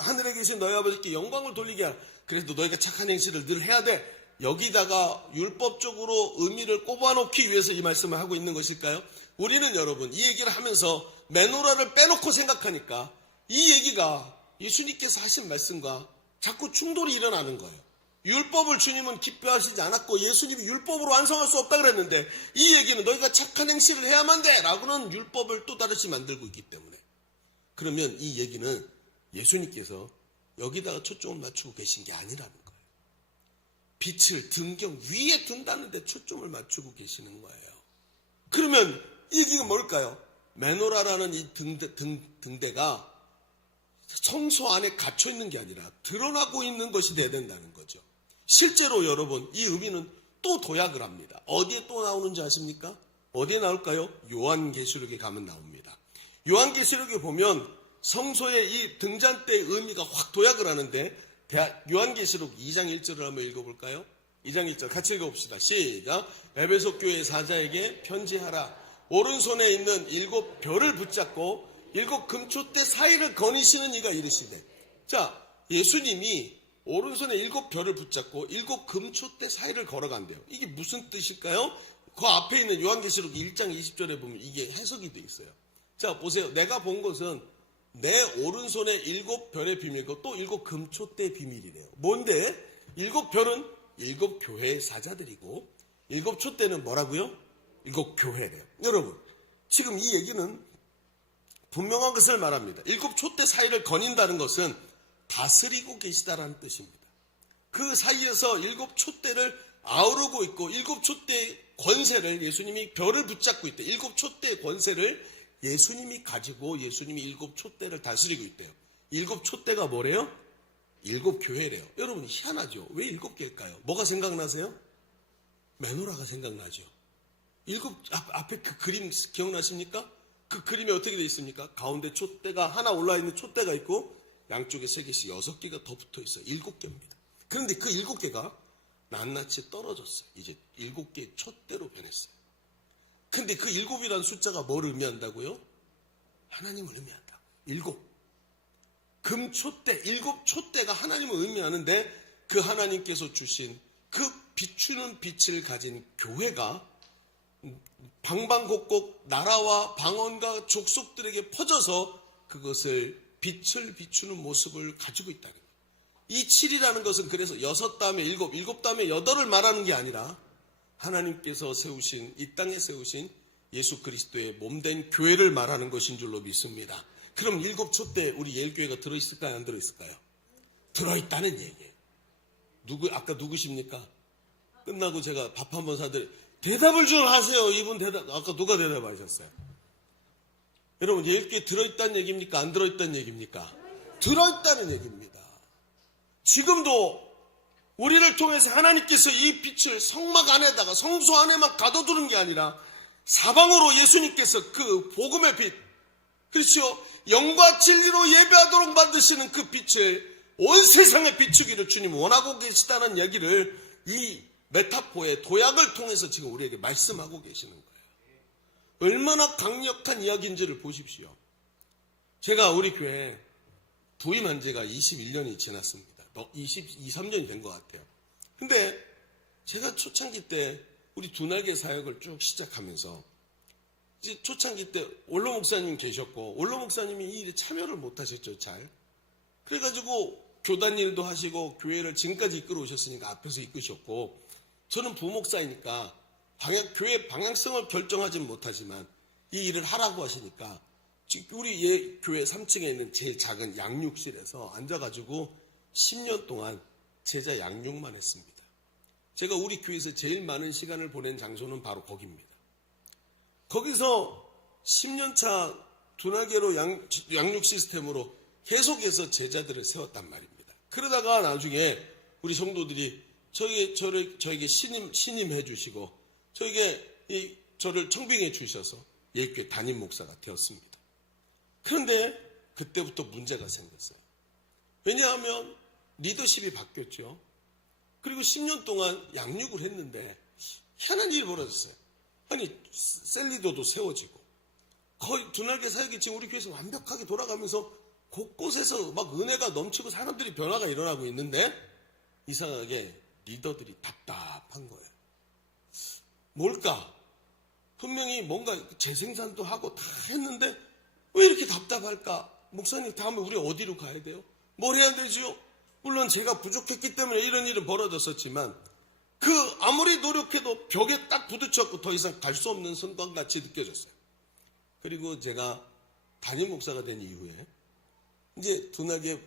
하늘에 계신 너희 아버지께 영광을 돌리게 하라. 그래도 너희가 착한 행실을 늘 해야 돼. 여기다가 율법적으로 의미를 꼽아놓기 위해서 이 말씀을 하고 있는 것일까요? 우리는 여러분 이 얘기를 하면서 메노라를 빼놓고 생각하니까 이 얘기가 예수님께서 하신 말씀과 자꾸 충돌이 일어나는 거예요. 율법을 주님은 기뻐하시지 않았고 예수님이 율법으로 완성할 수 없다 그랬는데 이 얘기는 너희가 착한 행실을 해야만 돼 라고는 율법을 또 다르게 만들고 있기 때문에, 그러면 이 얘기는 예수님께서 여기다가 초점을 맞추고 계신 게 아니라는 거예요. 빛을 등경 위에 둔다는 데 초점을 맞추고 계시는 거예요. 그러면 이 얘기가 뭘까요? 메노라라는 이 등대가 성소 안에 갇혀 있는 게 아니라 드러나고 있는 것이 돼야 된다는 거죠. 실제로 여러분, 이 의미는 또 도약을 합니다. 어디에 또 나오는지 아십니까? 어디에 나올까요? 요한계시록에 가면 나옵니다. 요한계시록에 보면 성소의 이 등잔대의 의미가 확 도약을 하는데, 요한계시록 2장 1절을 한번 읽어볼까요? 2장 1절 같이 읽어봅시다. 시작. 에베소 교회 사자에게 편지하라. 오른손에 있는 7 별을 붙잡고 7 금초대 사이를 거니시는 이가 이르시되. 자, 예수님이 오른손에 7 별을 붙잡고 7 금초대 사이를 걸어간대요. 이게 무슨 뜻일까요? 그 앞에 있는 요한계시록 1장 20절에 보면 이게 해석이 되어 있어요. 자, 보세요. 내가 본 것은 내 오른손에 7 별의 비밀이고 또 7 금초대의 비밀이래요. 뭔데? 7 별은 7 교회의 사자들이고 7 촛대는 뭐라고요? 7 교회래요. 여러분, 지금 이 얘기는 분명한 것을 말합니다. 7 촛대 사이를 거닌다는 것은 다스리고 계시다라는 뜻입니다. 그 사이에서 7 촛대를 아우르고 있고 7 촛대의 권세를 예수님이 별을 붙잡고 있대. 7 촛대의 권세를 예수님이 가지고 예수님이 7 촛대를 다스리고 있대요. 7 촛대가 뭐래요? 7 교회래요. 여러분 희한하죠? 왜 7개일까요? 뭐가 생각나세요? 메노라가 생각나죠. 7 앞에 그 그림 기억나십니까? 그 그림이 어떻게 되어 있습니까? 가운데 촛대가 하나 올라있는 촛대가 있고 양쪽에 3개씩 6개가 더 붙어 있어요. 7개입니다. 그런데 그 7개가 낱낱이 떨어졌어요. 이제 7개의 촛대로 변했어요. 근데 그 7이라는 숫자가 뭘 의미한다고요? 하나님을 의미한다. 7. 금촛대, 7 촛대가 하나님을 의미하는데 그 하나님께서 주신 그 비추는 빛을 가진 교회가 방방곡곡 나라와 방언과 족속들에게 퍼져서 그것을 빛을 비추는 모습을 가지고 있다는 거예요. 이 7이라는 것은 그래서 6 다음에 7, 7 다음에 8을 말하는 게 아니라 하나님께서 세우신, 이 땅에 세우신 예수 그리스도의 몸된 교회를 말하는 것인 줄로 믿습니다. 그럼 7 촛대 우리 예일교회가 들어있을까요? 안 들어있을까요? 들어있다는 얘기예요. 아까 누구십니까? 끝나고 제가 밥 한번 사드려 대답을 좀 하세요. 이분 아까 누가 대답하셨어요? 여러분, 예일교회 들어있다는 얘기입니까? 안 들어있다는 얘기입니까? 들어있다는 얘기입니다. 지금도 우리를 통해서 하나님께서 이 빛을 성막 안에다가 성소 안에만 가둬두는 게 아니라 사방으로 예수님께서 그 복음의 빛, 그렇죠? 영과 진리로 예배하도록 만드시는 그 빛을 온 세상에 비추기를 주님 원하고 계시다는 얘기를 이 메타포의 도약을 통해서 지금 우리에게 말씀하고 계시는 거예요. 얼마나 강력한 이야기인지를 보십시오. 제가 우리 교회에 부임한 지가 21년이 지났습니다. 23년이 된 것 같아요. 근데 제가 초창기 때 우리 두날개 사역을 쭉 시작하면서 이제 초창기 때 원로 목사님 계셨고 원로 목사님이 이 일에 참여를 못 하셨죠, 잘. 그래가지고 교단 일도 하시고 교회를 지금까지 이끌어 오셨으니까 앞에서 이끄셨고 저는 부목사이니까 교회 방향성을 결정하지는 못하지만 이 일을 하라고 하시니까 우리 교회 3층에 있는 제일 작은 양육실에서 앉아가지고 10년 동안 제자 양육만 했습니다. 제가 우리 교회에서 제일 많은 시간을 보낸 장소는 바로 거기입니다. 거기서 10년차 두날개로 양육 시스템으로 계속해서 제자들을 세웠단 말입니다. 그러다가 나중에 우리 성도들이 저에게 신임해 주시고 저를 청빙해 주셔서 예일교회 담임 목사가 되었습니다. 그런데 그때부터 문제가 생겼어요. 왜냐하면 리더십이 바뀌었죠. 그리고 10년 동안 양육을 했는데 희한한 일이 벌어졌어요. 아니 셀리더도 세워지고 거의 두날개 사역이 지금 우리 교회에서 완벽하게 돌아가면서 곳곳에서 막 은혜가 넘치고 사람들이 변화가 일어나고 있는데 이상하게 리더들이 답답한 거예요. 뭘까? 분명히 뭔가 재생산도 하고 다 했는데 왜 이렇게 답답할까? 목사님 다음에 우리 어디로 가야 돼요? 뭘 해야 되지요? 물론 제가 부족했기 때문에 이런 일은 벌어졌었지만 그 아무리 노력해도 벽에 딱 부딪혔고 더 이상 갈 수 없는 순간같이 느껴졌어요. 그리고 제가 담임 목사가 된 이후에 이제 두날개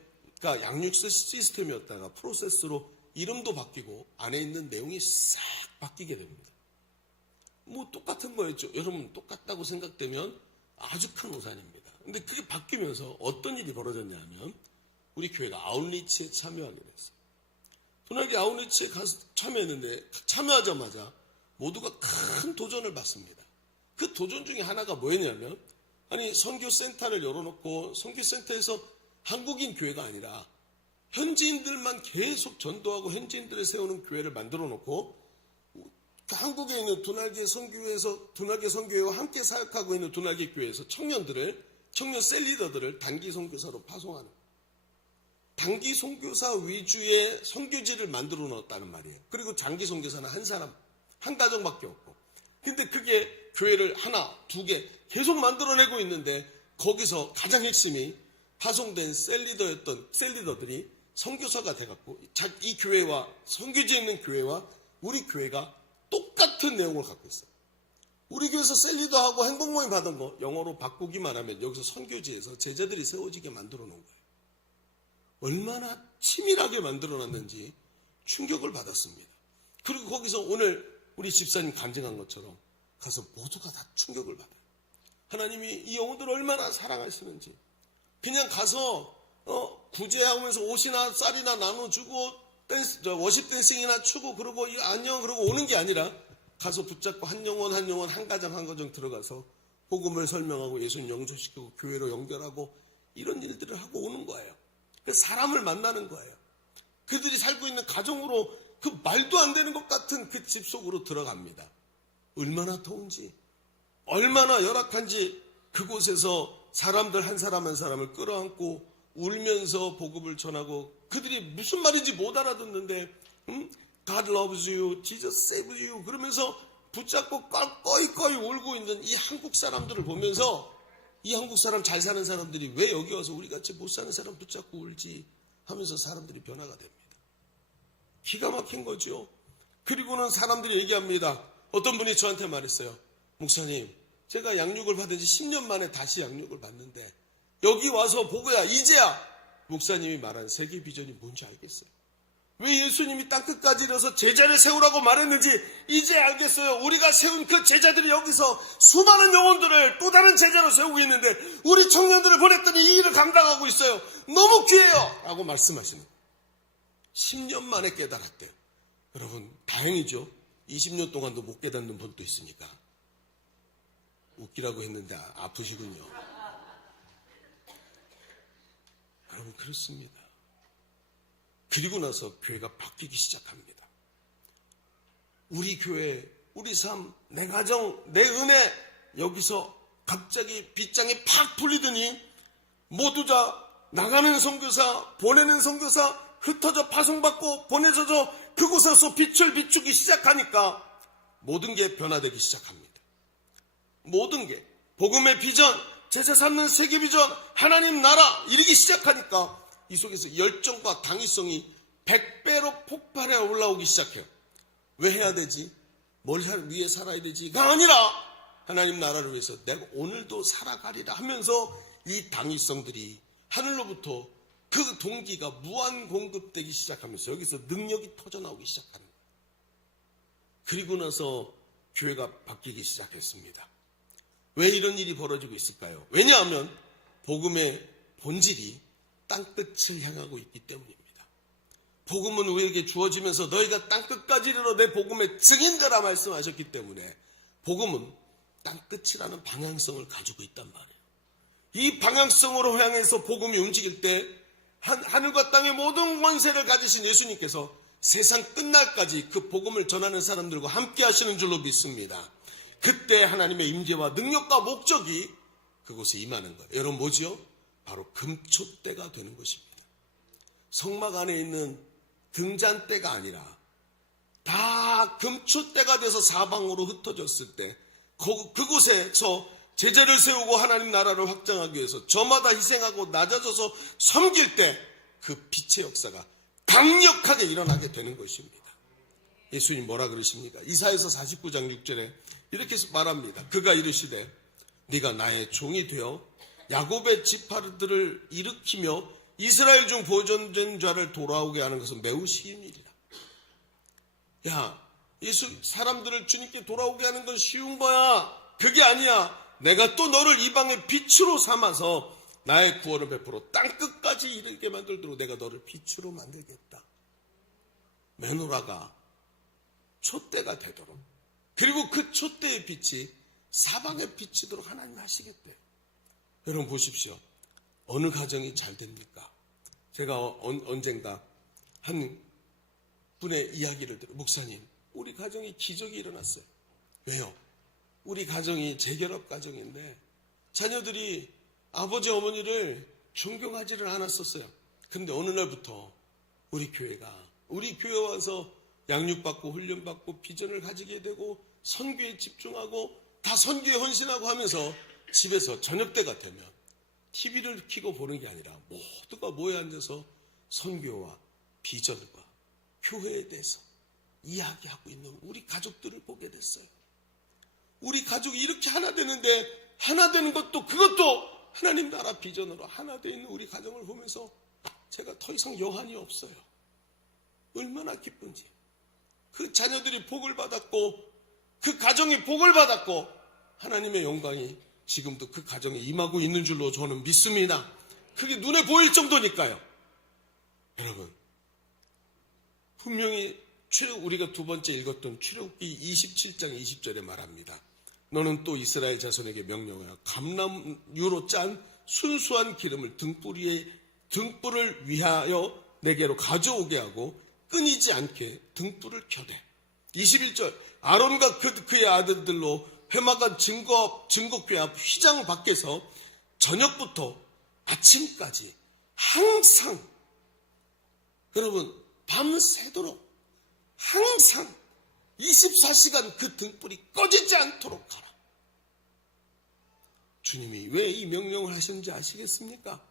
그러니까 양육사 시스템이었다가 프로세스로 이름도 바뀌고 안에 있는 내용이 싹 바뀌게 됩니다. 뭐 똑같은 거였죠. 여러분 똑같다고 생각되면 아주 큰 오산입니다. 근데 그게 바뀌면서 어떤 일이 벌어졌냐 하면 우리 교회가 아웃리치에 참여하게 됐어요. 분하게 아웃리치에 가서 참여했는데 참여하자마자 모두가 큰 도전을 받습니다. 그 도전 중에 하나가 뭐였냐면 아니 선교센터를 열어놓고 선교센터에서 한국인 교회가 아니라 현지인들만 계속 전도하고 현지인들을 세우는 교회를 만들어 놓고 한국에 있는 두날개 선교회와 함께 사역하고 있는 두날개 교회에서 청년 셀리더들을 단기 선교사로 파송하는 단기 선교사 위주의 선교지를 만들어 놓았다는 말이에요. 그리고 장기 선교사는 한 사람, 한 가정밖에 없고. 근데 그게 교회를 하나, 두 개 계속 만들어내고 있는데 거기서 가장 핵심이 파송된 셀리더들이 선교사가 돼갖고 이 교회와 선교지에 있는 교회와 우리 교회가 똑같은 내용을 갖고 있어요. 우리 교회에서 셀리더하고 행복모임 받은 거 영어로 바꾸기만 하면 여기서 선교지에서 제자들이 세워지게 만들어 놓은 거예요. 얼마나 치밀하게 만들어놨는지 충격을 받았습니다. 그리고 거기서 오늘 우리 집사님 간증한 것처럼 가서 모두가 다 충격을 받아요. 하나님이 이 영혼들을 얼마나 사랑하시는지 그냥 가서 구제하면서 옷이나 쌀이나 나눠주고 워십 댄싱이나 추고 그러고 안녕 그러고 오는 게 아니라 가서 붙잡고 한 영혼 한 가정 들어가서 복음을 설명하고 예수님 영접시키고 교회로 연결하고 이런 일들을 하고 오는 거예요. 그래서 사람을 만나는 거예요. 그들이 살고 있는 가정으로 그 말도 안 되는 것 같은 그 집 속으로 들어갑니다. 얼마나 더운지 얼마나 열악한지 그곳에서 사람들 한 사람 한 사람을 끌어안고 울면서 복음을 전하고 그들이 무슨 말인지 못 알아듣는데 God loves you, Jesus saves you 그러면서 붙잡고 꺼이 울고 있는 이 한국 사람들을 보면서 이 한국 사람 잘 사는 사람들이 왜 여기 와서 우리같이 못 사는 사람 붙잡고 울지 하면서 사람들이 변화가 됩니다. 기가 막힌 거죠. 그리고는 사람들이 얘기합니다. 어떤 분이 저한테 말했어요. 목사님 제가 양육을 받은 지 10년 만에 다시 양육을 받는데 여기 와서 보고야 이제야 목사님이 말한 세계 비전이 뭔지 알겠어요. 왜 예수님이 땅끝까지 이뤄서 제자를 세우라고 말했는지 이제 알겠어요. 우리가 세운 그 제자들이 여기서 수많은 영혼들을 또 다른 제자로 세우고 있는데 우리 청년들을 보냈더니 이 일을 감당하고 있어요. 너무 귀해요 라고 말씀하시는 거예요. 10년 만에 깨달았대요. 여러분 다행이죠. 20년 동안도 못 깨닫는 분도 있으니까 웃기라고 했는데 아프시군요. 여러분 그렇습니다. 그리고 나서 교회가 바뀌기 시작합니다. 우리 교회, 우리 삶, 내 가정, 내 은혜 여기서 갑자기 빗장이 팍 풀리더니 모두 다 나가는 선교사, 보내는 선교사 흩어져 파송받고 보내져서 그곳에서 빛을 비추기 시작하니까 모든 게 변화되기 시작합니다. 모든 게 복음의 비전, 제자 삼는 세계 비전, 하나님 나라 이르기 시작하니까 이 속에서 열정과 당위성이 100배로 폭발해 올라오기 시작해요. 왜 해야 되지? 뭘 위해 살아야 되지가 아니라 하나님 나라를 위해서 내가 오늘도 살아가리라 하면서 이 당위성들이 하늘로부터 그 동기가 무한 공급되기 시작하면서 여기서 능력이 터져나오기 시작합니다. 그리고 나서 교회가 바뀌기 시작했습니다. 왜 이런 일이 벌어지고 있을까요? 왜냐하면 복음의 본질이 땅끝을 향하고 있기 때문입니다. 복음은 우리에게 주어지면서 너희가 땅끝까지 이르러 내 복음의 증인되라 말씀하셨기 때문에 복음은 땅끝이라는 방향성을 가지고 있단 말이에요. 이 방향성으로 향해서 복음이 움직일 때 하늘과 땅의 모든 권세를 가지신 예수님께서 세상 끝날까지 그 복음을 전하는 사람들과 함께 하시는 줄로 믿습니다. 그때 하나님의 임재와 능력과 목적이 그곳에 임하는 거예요. 여러분 뭐지요? 바로 금초대가 되는 것입니다. 성막 안에 있는 등잔대가 아니라 다 금초대가 돼서 사방으로 흩어졌을 때 그곳에서 제자를 세우고 하나님 나라를 확장하기 위해서 저마다 희생하고 낮아져서 섬길 때 그 빛의 역사가 강력하게 일어나게 되는 것입니다. 예수님 뭐라 그러십니까? 이사야서 49장 6절에 이렇게 말합니다. 그가 이르시되 네가 나의 종이 되어 야곱의 지파들을 일으키며 이스라엘 중 보존된 자를 돌아오게 하는 것은 매우 쉬운 일이다. 야, 사람들을 주님께 돌아오게 하는 건 쉬운 거야. 그게 아니야. 내가 또 너를 이방의 빛으로 삼아서 나의 구원을 베풀어 땅끝까지 이르게 만들도록 내가 너를 빛으로 만들겠다. 메노라가 촛대가 되도록, 그리고 그 촛대의 빛이 사방에 비치도록 하나님 하시겠대. 여러분 보십시오. 어느 가정이 잘 됩니까? 제가 언젠가 한 분의 이야기를 들어, 목사님, 우리 가정이 기적이 일어났어요. 왜요? 우리 가정이 재결합 가정인데 자녀들이 아버지 어머니를 존경하지를 않았었어요. 근데 어느 날부터 우리 교회 와서 양육받고 훈련받고 비전을 가지게 되고 선교에 집중하고 다 선교에 헌신하고 하면서 집에서 저녁 때가 되면 TV를 켜고 보는 게 아니라 모두가 모여 앉아서 선교와 비전과 교회에 대해서 이야기하고 있는 우리 가족들을 보게 됐어요. 우리 가족이 이렇게 하나 되는데, 하나 되는 것도 그것도 하나님 나라 비전으로 하나 되어 있는 우리 가정을 보면서 제가 더 이상 여한이 없어요. 얼마나 기쁜지. 그 자녀들이 복을 받았고 그 가정이 복을 받았고 하나님의 영광이 지금도 그 가정에 임하고 있는 줄로 저는 믿습니다. 그게 눈에 보일 정도니까요. 여러분, 분명히 우리가 두 번째 읽었던 출애굽기 27장 20절에 말합니다. 너는 또 이스라엘 자손에게 명령하여 감람유로 짠 순수한 기름을 등불을 위하여 내게로 가져오게 하고 끊이지 않게 등불을 켜대. 21절, 아론과 그의 아들들로 회막한 증거궤 앞 휘장 밖에서 저녁부터 아침까지 항상, 여러분, 밤새도록 항상 24시간 그 등불이 꺼지지 않도록 하라. 주님이 왜 이 명령을 하셨는지 아시겠습니까?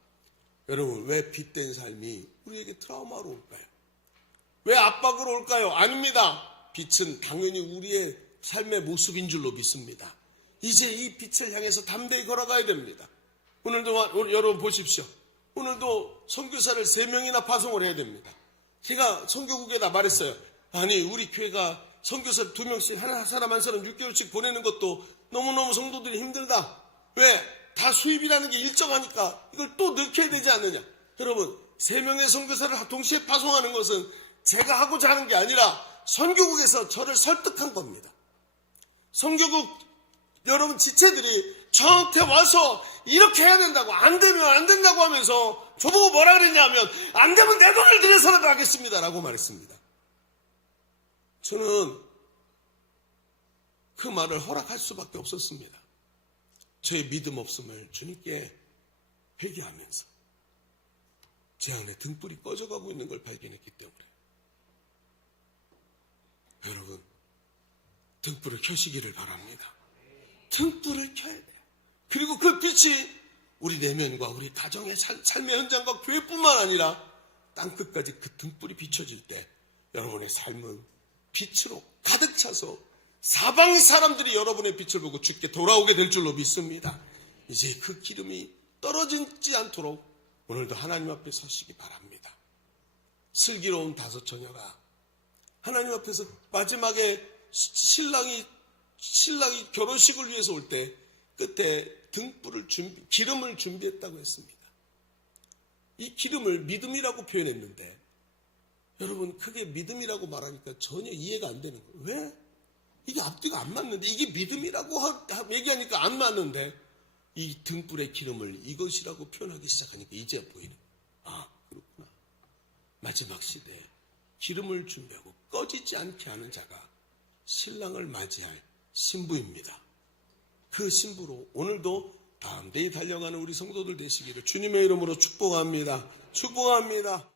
여러분, 왜 빛된 삶이 우리에게 트라우마로 올까요? 왜 압박으로 올까요? 아닙니다. 빛은 당연히 우리의 삶의 모습인 줄로 믿습니다. 이제 이 빛을 향해서 담대히 걸어가야 됩니다. 오늘도 여러분 보십시오. 오늘도 선교사를 3명이나 파송을 해야 됩니다. 제가 선교국에다 말했어요. 아니, 우리 교회가 선교사를 2명씩 한 사람 6개월씩 보내는 것도 너무너무 성도들이 힘들다. 왜? 다 수입이라는 게 일정하니까 이걸 또 넣게 되지 않느냐. 여러분, 3명의 선교사를 동시에 파송하는 것은 제가 하고자 하는 게 아니라 선교국에서 저를 설득한 겁니다. 선교국 여러분 지체들이 저한테 와서 이렇게 해야 된다고, 안 되면 안 된다고 하면서 저보고 뭐라 그랬냐면, 안 되면 내 돈을 들여서라도 하겠습니다 라고 말했습니다. 저는 그 말을 허락할 수밖에 없었습니다. 저의 믿음 없음을 주님께 회개하면서 제 안에 등불이 꺼져가고 있는 걸 발견했기 때문에. 여러분, 등불을 켜시기를 바랍니다. 등불을 켜야 돼요. 그리고 그 빛이 우리 내면과 우리 가정의 삶의 현장과 교회뿐만 아니라 땅끝까지 그 등불이 비춰질 때 여러분의 삶은 빛으로 가득 차서 사방의 사람들이 여러분의 빛을 보고 주께 돌아오게 될 줄로 믿습니다. 이제 그 기름이 떨어지지 않도록 오늘도 하나님 앞에 서시기 바랍니다. 슬기로운 5 처녀가 하나님 앞에서 마지막에 신랑이 결혼식을 위해서 올 때 끝에 기름을 준비했다고 했습니다. 이 기름을 믿음이라고 표현했는데, 여러분, 그게 믿음이라고 말하니까 전혀 이해가 안 되는 거예요. 왜? 이게 앞뒤가 안 맞는데, 이게 믿음이라고 얘기하니까 안 맞는데, 이 등불의 기름을 이것이라고 표현하기 시작하니까 이제 보이는 거예요. 아, 그렇구나. 마지막 시대에 기름을 준비하고 꺼지지 않게 하는 자가 신랑을 맞이할 신부입니다. 그 신부로 오늘도 담대히 달려가는 우리 성도들 되시기를 주님의 이름으로 축복합니다. 축복합니다.